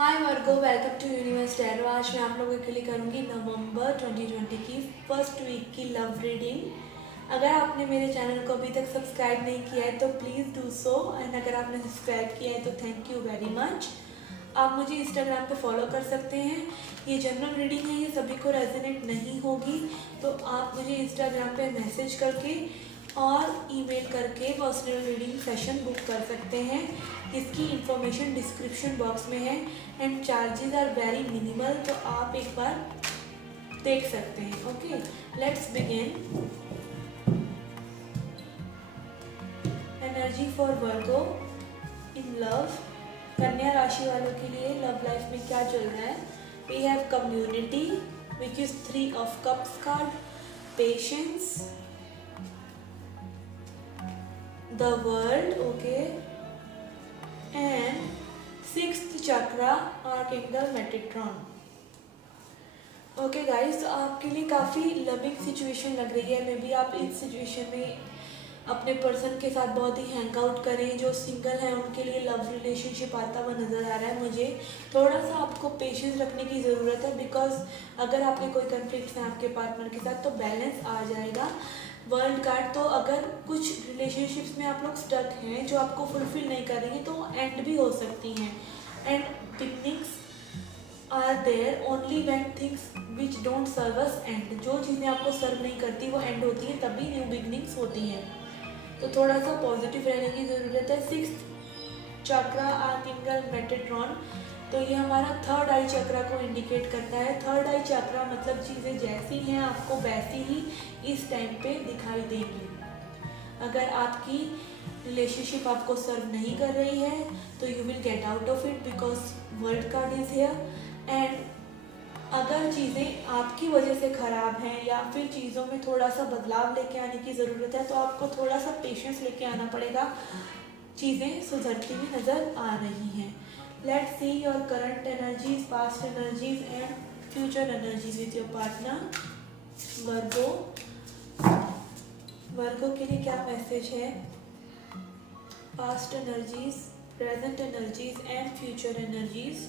Hi Virgo, welcome to Universe Tarot. आज मैं आप लोगों के लिए करूँगी नवंबर 2020 की फर्स्ट वीक की लव रीडिंग। अगर आपने मेरे चैनल को अभी तक सब्सक्राइब नहीं किया है तो प्लीज़ डू सो, एंड अगर आपने सब्सक्राइब किया है तो थैंक यू वेरी मच। आप मुझे इंस्टाग्राम पे फॉलो कर सकते हैं। ये जनरल रीडिंग है, ये सभी को रेजोनेट नहीं होगी, तो आप मुझे इंस्टाग्राम पे मैसेज करके और ईमेल करके पर्सनल रीडिंग सेशन बुक कर सकते हैं। इसकी इंफॉर्मेशन डिस्क्रिप्शन बॉक्स में है and charges are very minimal, तो आप एक बार देख सकते हैं। Okay, let's begin. Energy for Virgo in love. कन्या राशि वालों के लिए लव लाइफ में क्या चल रहा है? We have community which is 3 of cups card, patience, the world, okay, and 6th chakra, archangel Metatron. Okay guys, तो आपके लिए काफ़ी लविंग सिचुएशन लग रही है। मे बी आप इस सिचुएशन में अपने पर्सन के साथ बहुत ही हैंग आउट करें। जो सिंगल हैं उनके लिए लव रिलेशनशिप आता हुआ नज़र आ रहा है मुझे। थोड़ा सा आपको पेशेंस रखने की ज़रूरत है, बिकॉज अगर आपके कोई कंफ्लिक्ट हैं आपके पार्टनर के साथ तो बैलेंस आ जाएगा। वर्ल्ड कार्ड, तो अगर कुछ रिलेशनशिप्स में आप लोग स्टक हैं जो आपको फुलफिल नहीं कर रही हैं तो एंड भी हो सकती हैं। And beginnings are there only when things which don't serve us end. जो चीज़ें आपको सर्व नहीं करती वो एंड होती हैं, तभी न्यू बिगनिंग्स होती हैं। तो थोड़ा सा पॉजिटिव रहने की ज़रूरत है। 6th चक्रा, आर्कएंगल मेटाट्रॉन, तो ये हमारा थर्ड आई चक्रा को इंडिकेट करता है। थर्ड आई चक्रा मतलब चीज़ें जैसी हैं आपको वैसी ही इस टाइम पे दिखाई देगी। अगर आपकी रिलेशनशिप आपको सर्व नहीं कर रही है तो you will get out of it, because world card is here. And अगर चीज़ें आपकी वजह से ख़राब हैं या फिर चीज़ों में थोड़ा सा बदलाव लेके आने की ज़रूरत है तो आपको थोड़ा सा पेशेंस लेके आना पड़ेगा। चीज़ें सुधरती हुई नज़र आ रही हैं। Let's see your current energies, past energies and future energies with your partner Virgo. Virgo के लिए क्या मैसेज है? Past energies, present energies and future energies.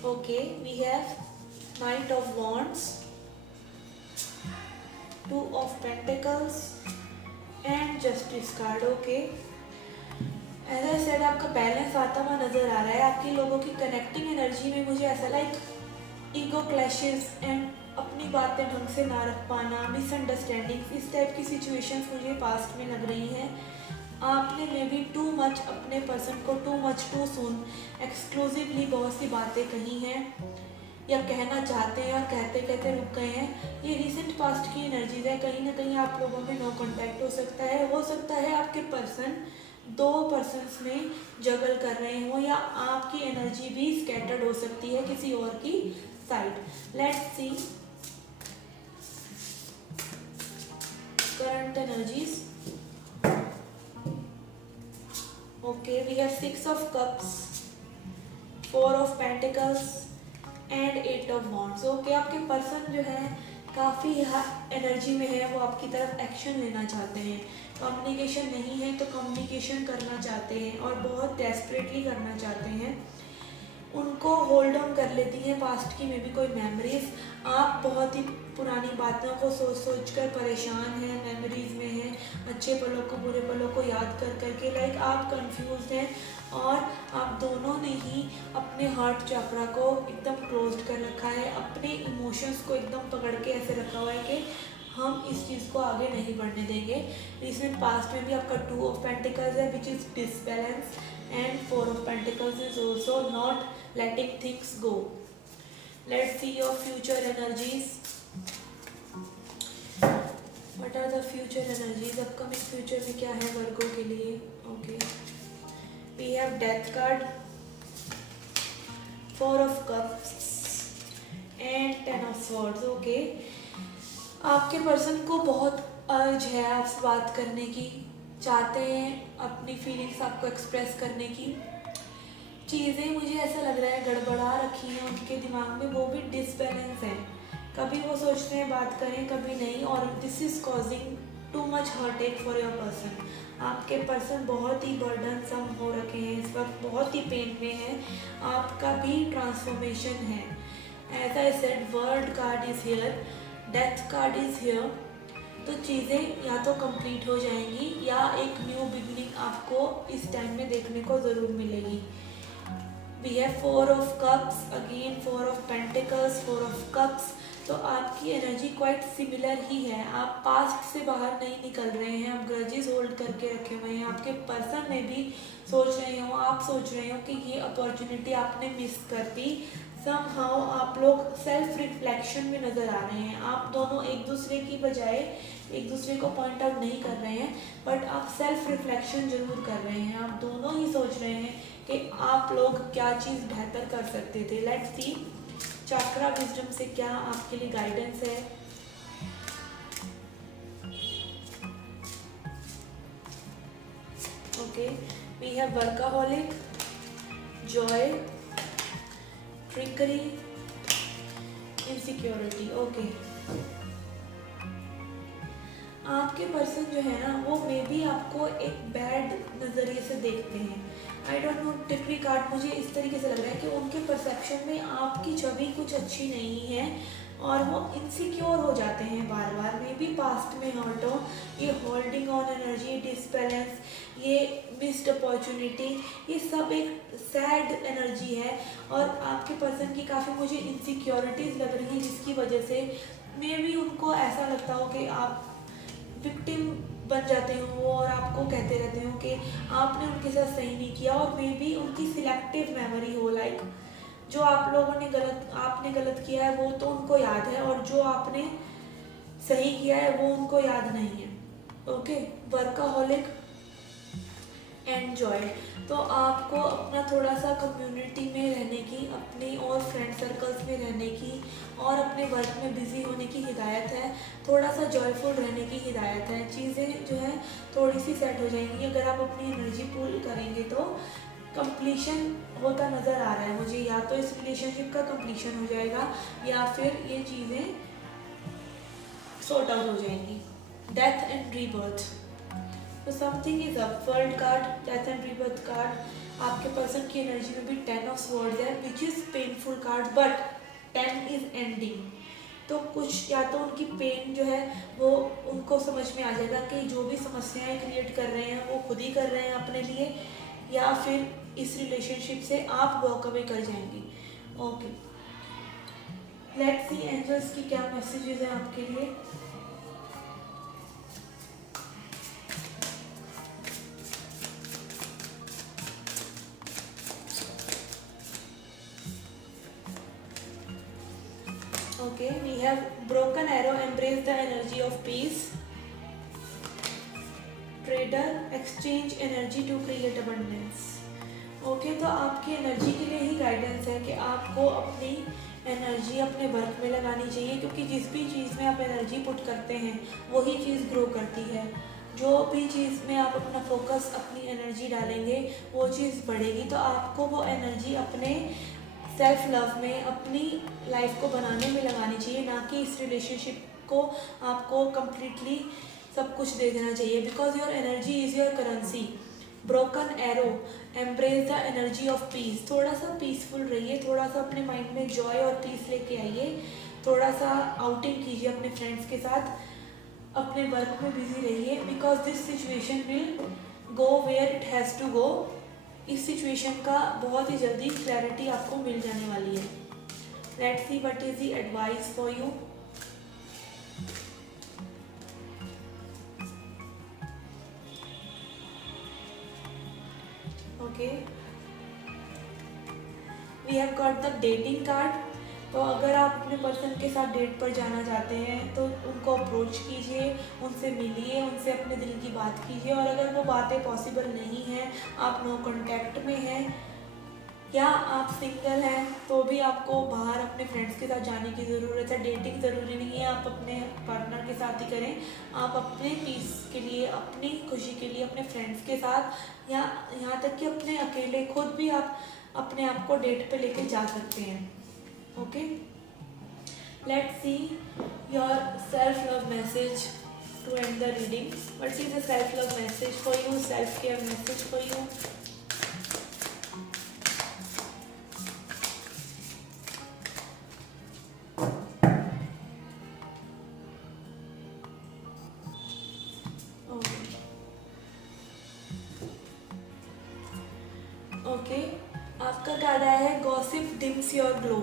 Okay, we have Knight of Wands, 2 of Pentacles and Justice card. Okay, as I said, आपका balance आता हुआ नज़र आ रहा है। आपके लोगों की कनेक्टिंग एनर्जी में मुझे ऐसा लाइक ईगो क्लैशेस एंड अपनी बातें ढंग से ना रख पाना, मिसअंडरस्टैंडिंग, इस टाइप की सिचुएशंस मुझे पास्ट में लग रही हैं। आपने मे बी टू मच अपने पर्सन को too much too soon exclusively बहुत सी बातें कही हैं या कहना चाहते हैं और कहते कहते रुक गए हैं। ये रिसेंट पास्ट की एनर्जीज है। कहीं ना कहीं आप लोगों में नो कांटेक्ट हो सकता है आपके पर्सन 2 पर्सन्स में जगल कर रहे हो, या आपकी एनर्जी भी स्कैटर्ड हो सकती है किसी और की side. Let's see current energies. Okay, we have 6 of Cups, 4 of Pentacles and 8 of Wands. Okay, आपके पर्सन जो है काफ़ी एनर्जी में है, वो आपकी तरफ एक्शन लेना चाहते हैं। कम्युनिकेशन नहीं है तो कम्युनिकेशन करना चाहते हैं और बहुत डेस्परेटली करना चाहते हैं। उनको होल्ड ऑन कर लेती हैं पास्ट की में भी कोई मेमोरीज। आप बहुत ही पुरानी बातों को सोच कर परेशान हैं, मेमोरीज में हैं, अच्छे पलों को बुरे पलों को याद कर करके लाइक आप कंफ्यूज हैं। और आप दोनों ने ही अपने हार्ट चक्रा को एकदम क्लोज्ड कर रखा है, अपने इमोशंस को एकदम पकड़ के ऐसे रखा हुआ है कि हम इस चीज़ को आगे नहीं बढ़ने देंगे। रिसेंट पास्ट में भी आपका 2 ऑफ पेंटिकल्स है which is disbalance and 4 of pentacles is also not letting things go. Let's see your future energies. What are the future energies? Upcoming future में क्या है वर्गो के लिए? Okay. We have Death card, 4 of Cups and 10 of Swords. Okay. आपके person को बहुत अर्ज है आपसे बात करने की, चाहते हैं अपनी फीलिंग्स आपको एक्सप्रेस करने की। चीज़ें मुझे ऐसा लग रहा है गड़बड़ा रखी हैं उनके दिमाग में, वो भी डिसबैलेंस है। कभी वो सोचते हैं बात करें, कभी नहीं, और this is causing too much heartache for your person. आपके पर्सन बहुत ही बर्डन सम हो रखे हैं, इस वक्त बहुत ही पेन में है। आपका भी ट्रांसफॉर्मेशन है। As I said, world card is here, death card is here. तो चीज़ें या तो कंप्लीट हो जाएंगी या एक न्यू बिगिनिंग आपको इस टाइम में देखने को ज़रूर मिलेगी। We have 4 of cups, again 4 of pentacles, 4 of cups. तो आपकी एनर्जी क्वाइट सिमिलर ही है। आप पास्ट से बाहर नहीं निकल रहे हैं, आप ग्रजेस होल्ड करके रखे हुए हैं। आपके पर्सन में भी सोच रहे हो, आप सोच रहे हो कि ये अपॉर्चुनिटी आपने मिस कर दी। समहाउ आप लोग सेल्फ रिफ्लेक्शन में नज़र आ रहे हैं। आप दोनों एक दूसरे की बजाय एक दूसरे को पॉइंट आउट नहीं कर रहे हैं, बट आप सेल्फ रिफ्लेक्शन जरूर कर रहे हैं। आप दोनों ही सोच रहे हैं कि आप लोग क्या चीज़ बेहतर कर सकते थे। लेट्स सी चक्रा विजडम से क्या आपके लिए गाइडेंस है। Okay, we have workaholic, joy, trickery, insecurity. Okay, आपके पर्सन जो है ना वो मे बी आपको एक बैड नज़रिए से देखते हैं। I don't know, Tikri card मुझे इस तरीके से लग रहा है कि उनके परसेप्शन में आपकी छवि कुछ अच्छी नहीं है और वो इनसिक्योर हो जाते हैं बार बार। मे बी पास्ट में हर्ट हो, ये होल्डिंग ऑन एनर्जी, डिसबैलेंस, ये मिस्ड अपॉर्चुनिटी, ये सब एक सैड एनर्जी है। और आपके पर्सन की काफ़ी मुझे इनसिक्योरिटीज़ लग रही हैं, जिसकी वजह से मे बी उनको ऐसा लगता हो कि आप विक्टिम बन जाते हो और आपको कहते रहते हो कि आपने उनके साथ सही नहीं किया। और मे बी उनकी सिलेक्टिव मेमोरी हो, लाइक जो आप लोगों ने आपने गलत किया है वो तो उनको याद है और जो आपने सही किया है वो उनको याद नहीं है। Okay, workaholic and Joy. तो आपको अपना थोड़ा सा कम्युनिटी में रहने की, अपनी और फ्रेंड सर्कल्स में रहने की और अपने वर्क में बिजी होने की हिदायत है। थोड़ा सा जॉयफुल रहने की हिदायत है। चीज़ें जो है थोड़ी सी सेट हो जाएंगी अगर आप अपनी एनर्जी पूल करेंगे। तो कंप्लीशन होता नज़र आ रहा है मुझे, या तो इस रिलेशनशिप का कंप्लीशन हो जाएगा या फिर ये चीज़ें सॉर्ट आउट हो जाएंगी। डेथ एंड रीबर्थ, तो something is up. World card, death and rebirth card. आपके पर्सन की एनर्जी में भी 10 ऑफ स्वॉर्ड्स है, which is painful card, but 10 is ending. तो कुछ या तो उनकी पेन जो है वो उनको समझ में आ जाएगा कि जो भी समस्याएं क्रिएट कर रहे हैं वो खुद ही कर रहे हैं अपने लिए, या फिर इस रिलेशनशिप से आप वॉक अवे कर जाएंगे। ओके, लेट्स सी एंजल्स की क्या मैसेजेस हैं आपके लिए। Okay, we have broken arrow, embrace the energy of peace. Trader, exchange energy to create abundance. Okay, तो आपकी एनर्जी के लिए ही गाइडेंस है कि आपको अपनी एनर्जी अपने वर्क में लगानी चाहिए, क्योंकि जिस भी चीज़ में आप एनर्जी पुट करते हैं वही चीज़ ग्रो करती है। जो भी चीज़ में आप अपना फोकस, अपनी एनर्जी डालेंगे वो चीज़ बढ़ेगी। तो आपको वो एनर्जी अपने सेल्फ लव में, अपनी लाइफ को बनाने में लगानी चाहिए, ना कि इस रिलेशनशिप को आपको कम्प्लीटली सब कुछ दे देना चाहिए। Because your energy is your currency. Broken arrow, embrace the energy of peace. थोड़ा सा पीसफुल रहिए, थोड़ा सा अपने माइंड में जॉय और पीस लेके आइए, थोड़ा सा आउटिंग कीजिए अपने फ्रेंड्स के साथ, अपने वर्क में बिजी रहिए। Because this situation will go where it has to go. इस सिचुएशन का बहुत ही जल्दी क्लैरिटी आपको मिल जाने वाली है। Let's see what is the advice for you. Okay, we have got the dating card. तो अगर आप अपने पर्सन के साथ डेट पर जाना चाहते हैं तो उनको अप्रोच कीजिए, उनसे मिलिए, उनसे अपने दिल की बात कीजिए। और अगर वो बातें पॉसिबल नहीं हैं, आप नो कांटेक्ट में हैं या आप सिंगल हैं, तो भी आपको बाहर अपने फ्रेंड्स के साथ जाने की ज़रूरत है। डेटिंग ज़रूरी नहीं है आप अपने पार्टनर के साथ ही करें। आप अपने पीस के लिए, अपनी खुशी के लिए अपने फ्रेंड्स के साथ, या यहाँ तक कि अपने अकेले खुद भी आप अपने आप को डेट पे लेके जा सकते हैं। Okay, let's see your self love message to end the reading. What is the self-love message for you, self-care message for you? Okay, आपका कार्ड आया है गॉसिप डिम्स योर ग्लो।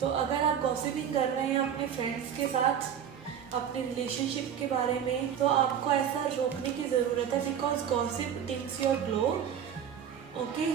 तो अगर आप गॉसिपिंग कर रहे हैं अपने फ्रेंड्स के साथ अपने रिलेशनशिप के बारे में, तो आपको ऐसा रोकने की ज़रूरत है, because gossip dims your glow. Okay,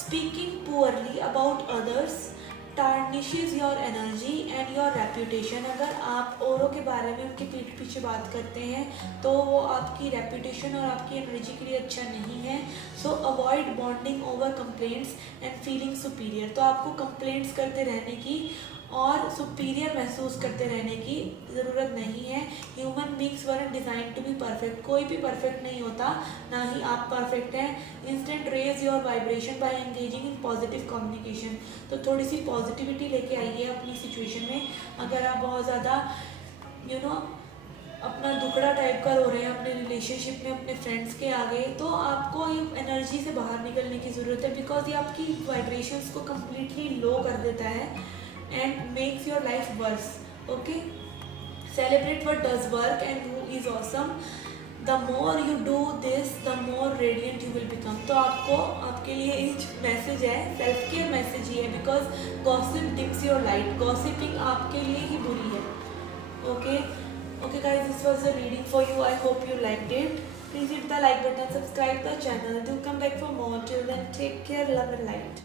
speaking poorly about others टार्निशेज your energy and your reputation. अगर आप औरों के बारे में उनके पीठ पीछे बात करते हैं तो वो आपकी रेप्यूटेशन और आपकी एनर्जी के लिए अच्छा नहीं है। सो avoid bonding over complaints and feeling superior. तो आपको कंप्लेंट्स करते रहने की और सुपीरियर महसूस करते रहने की ज़रूरत नहीं है। Human beings weren't design to be perfect. कोई भी परफेक्ट नहीं होता, ना ही आप परफेक्ट हैं। Instant raise your vibration by engaging in positive communication. तो थोड़ी सी पॉजिटिविटी लेके आइए अपनी सिचुएशन में। अगर आप बहुत ज़्यादा अपना दुखड़ा टाइप का रो रहे हैं अपने रिलेशनशिप में अपने फ्रेंड्स के आगे, तो आपको ये एनर्जी से बाहर निकलने की ज़रूरत है, बिकॉज ये आपकी वाइब्रेशंस को कम्प्लीटली लो कर देता है and makes your life worse. Okay, celebrate what does work and who is awesome. The more you do this, the more radiant you will become. तो आपके लिए एक मैसेज है, सेल्फ केयर मैसेज ही है, because gossip dims your light. Gossiping आपके लिए ही बुरी है। Okay guys, this was the reading for you. I hope you liked it. Please hit the like button, subscribe the channel, do come back for more. Till then, take care, love and light.